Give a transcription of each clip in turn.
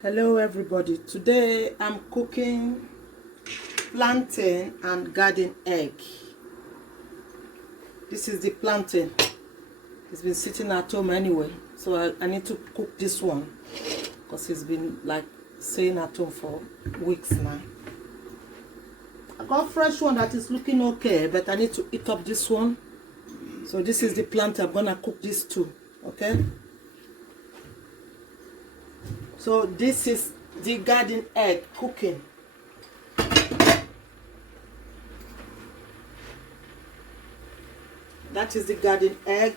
Hello everybody, today I'm cooking plantain and garden egg. This is the plantain. It's been sitting at home anyway, so I need to cook this one because it's been like staying at home for weeks now. I got fresh one that is looking okay, but I need to eat up this one. So this is the plantain. I'm gonna cook this too, okay? So this is the garden egg cooking. That is the garden egg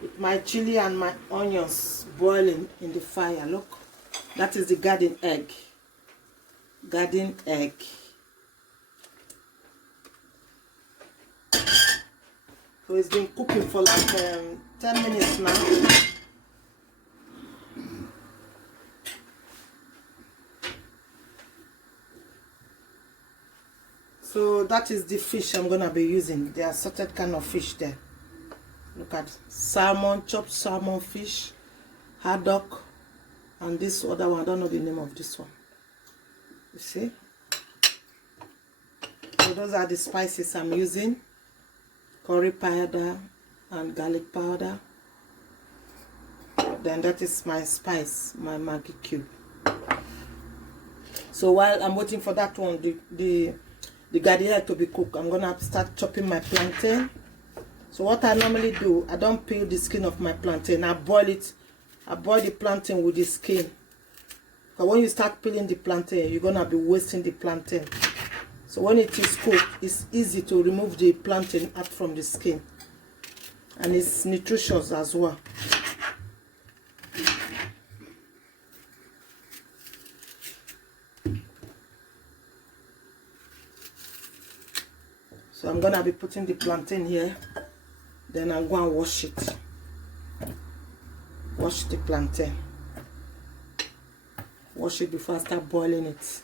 with my chili and my onions boiling in the fire. Look, that is the garden egg. Garden egg. So it's been cooking for like 10 minutes now. So that is the fish I'm gonna be using. There are certain kind of fish there. Look at salmon, chopped salmon fish, haddock, and this other one. I don't know the name of this one. You see? So those are the spices I'm using. Curry powder and garlic powder. Then that is my spice, my Maggi cube. So while I'm waiting for that one, the garden egg to be cooked, I'm gonna start chopping my plantain. So what I normally do, I don't peel the skin of my plantain. I boil it. I boil the plantain with the skin. Because when you start peeling the plantain, you're gonna be wasting the plantain. So when it is cooked, it's easy to remove the plantain out from the skin, and it's nutritious as well. So I'm gonna be putting the plantain here, then I'm going to wash it. Wash the plantain. Wash it before I start boiling it.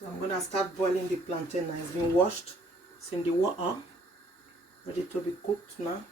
So I'm gonna start boiling the plantain now. It's been washed. It's in the water, ready to be cooked now.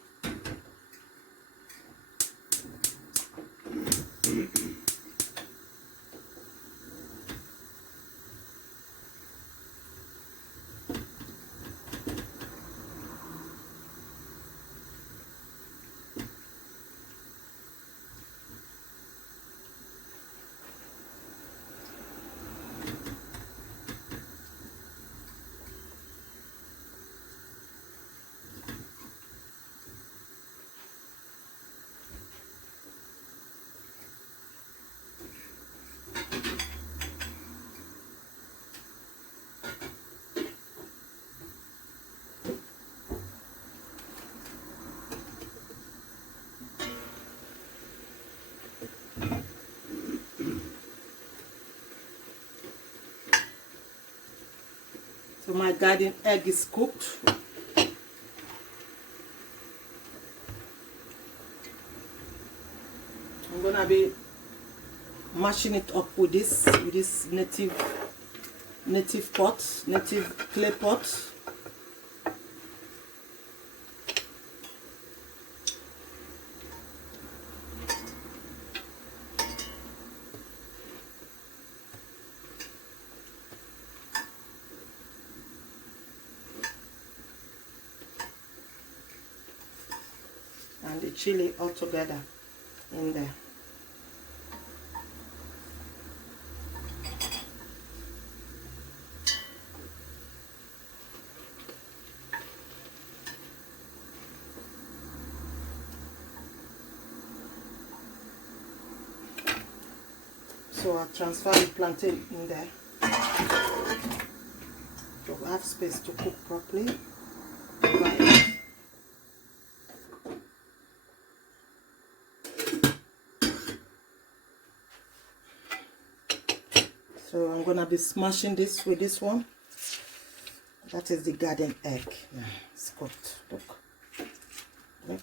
So my garden egg is cooked. I'm gonna be mashing it up with this native pot, native clay pot. And the chili all together in there. So I'll transfer the plantain in there to have space to cook properly. Right. So I'm gonna be smashing this with this one. That is the garden egg. Yeah, it's cooked. Look.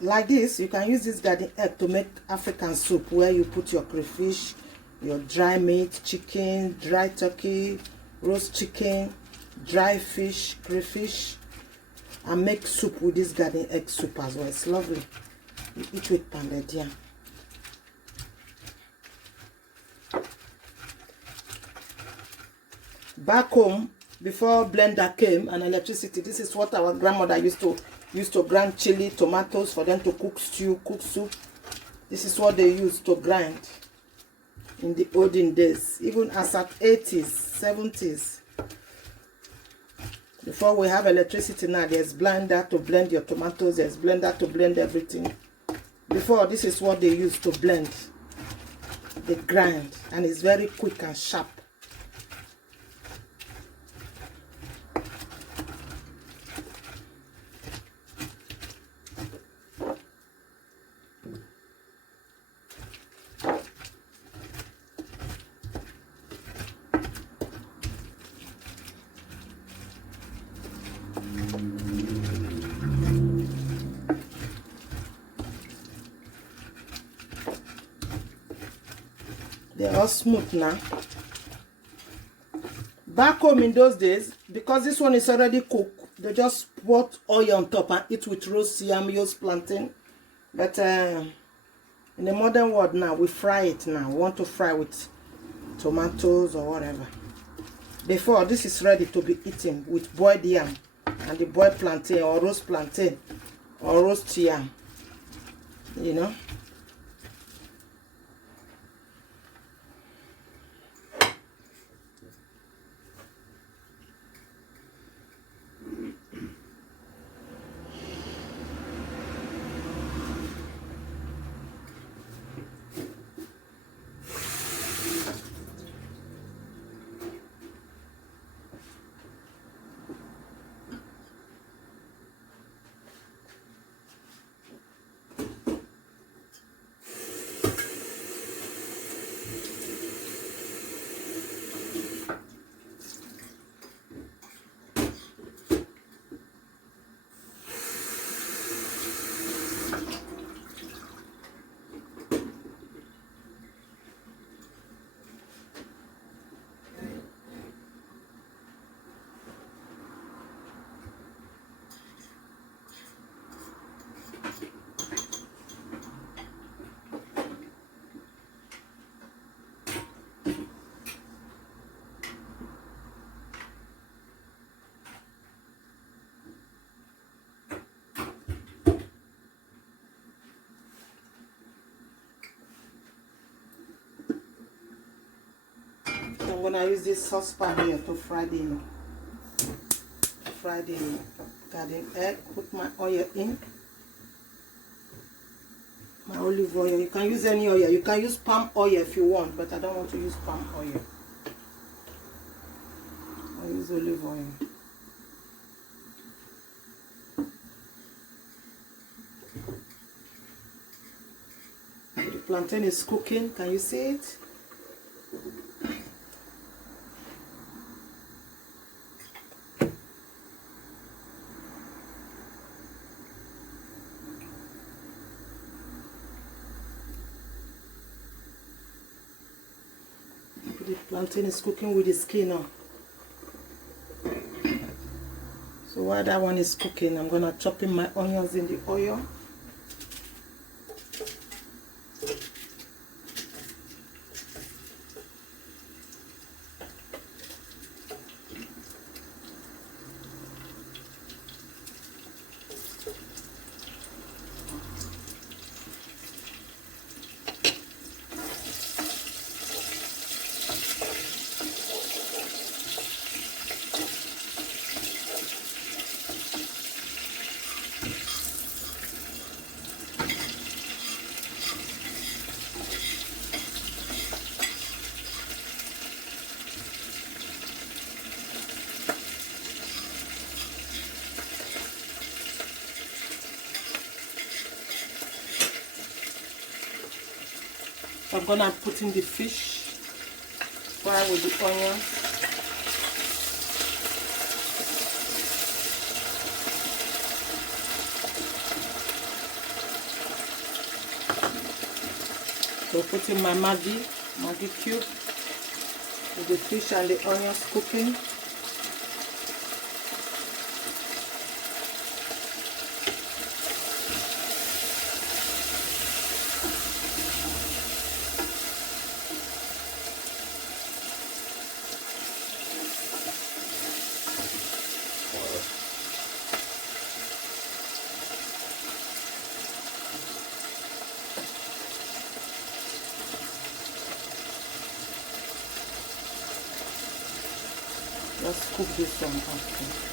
Like this, you can use this garden egg to make African soup, where you put your crayfish, your dry meat, chicken, dry turkey, roast chicken, dry fish, crayfish, and make soup with this garden egg soup as well. It's lovely. You eat with pounded yam. Back home, before blender came and electricity, this is what our grandmother used to grind chili, tomatoes for them to cook stew, cook soup. This is what they used to grind in the olden days, even as at 80s, 70s. Before we have electricity now, there's blender to blend your tomatoes, there's blender to blend everything. Before, this is what they used to blend. They grind, and it's very quick and sharp. They're all smooth now. Back home in those days, because this one is already cooked, they just put oil on top and eat with roast yam, use plantain. But in the modern world now, we fry it now. We want to fry with tomatoes or whatever. Before, this is ready to be eaten with boiled yam and the boiled plantain or roast yam, you know. I'm gonna use this saucepan here to fry the garden egg. Put my oil in, my olive oil. You can use any oil. You can use palm oil if you want, but I don't want to use palm oil. I use olive oil. The plantain is cooking. Can you see it? The plantain is cooking with the skin on. So while that one is cooking, I'm gonna chop in my onions in the oil. I'm gonna put in the fish. fry with the onions. So put in my Maggi cube with the fish and the onions cooking. Let's cook this one also.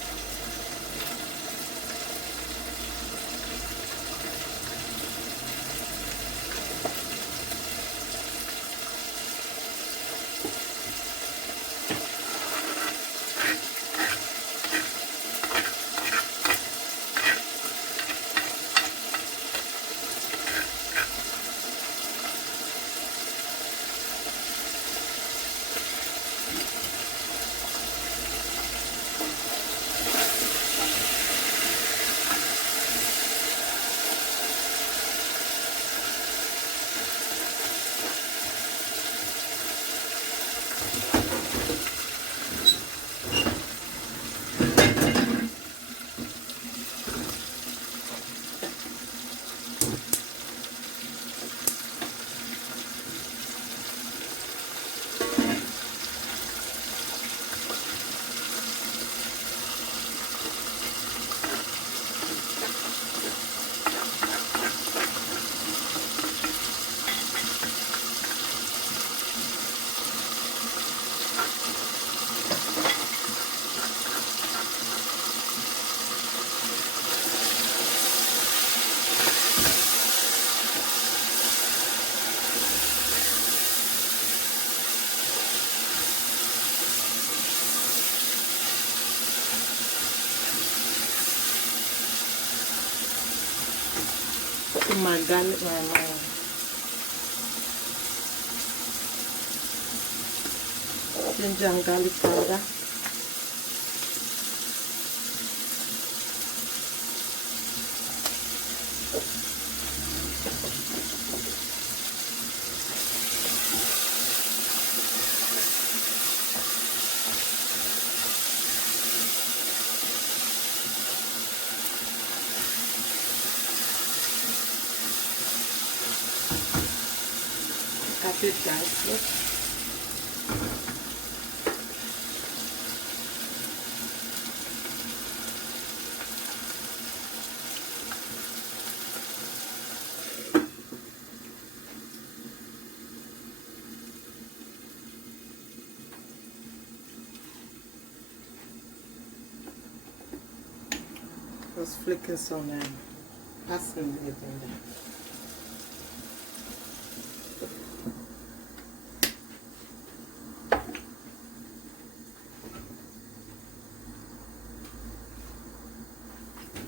My garlic, my ginger and garlic powder. That's it, guys. Look. Just flicking some passing it in there.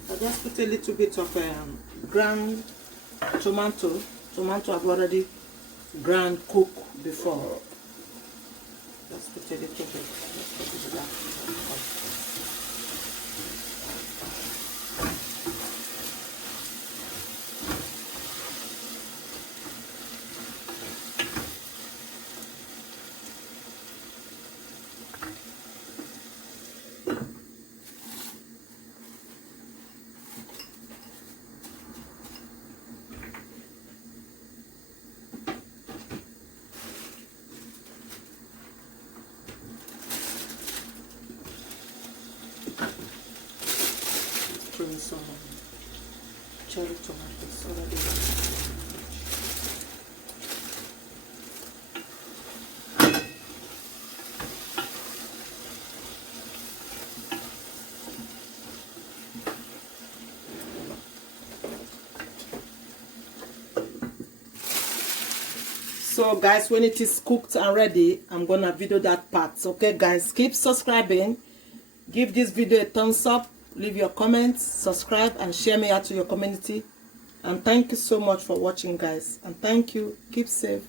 I just put a little bit of ground tomato. Tomato I've already ground cooked before. Just put a little bit. Let's put it back. Throwing some cherry tomatoes already. So guys, when it is cooked and ready, I'm gonna video that part. Okay guys, keep subscribing, give this video a thumbs up, leave your comments, subscribe and share me out to your community. And thank you so much for watching guys, and thank you, keep safe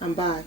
and bye.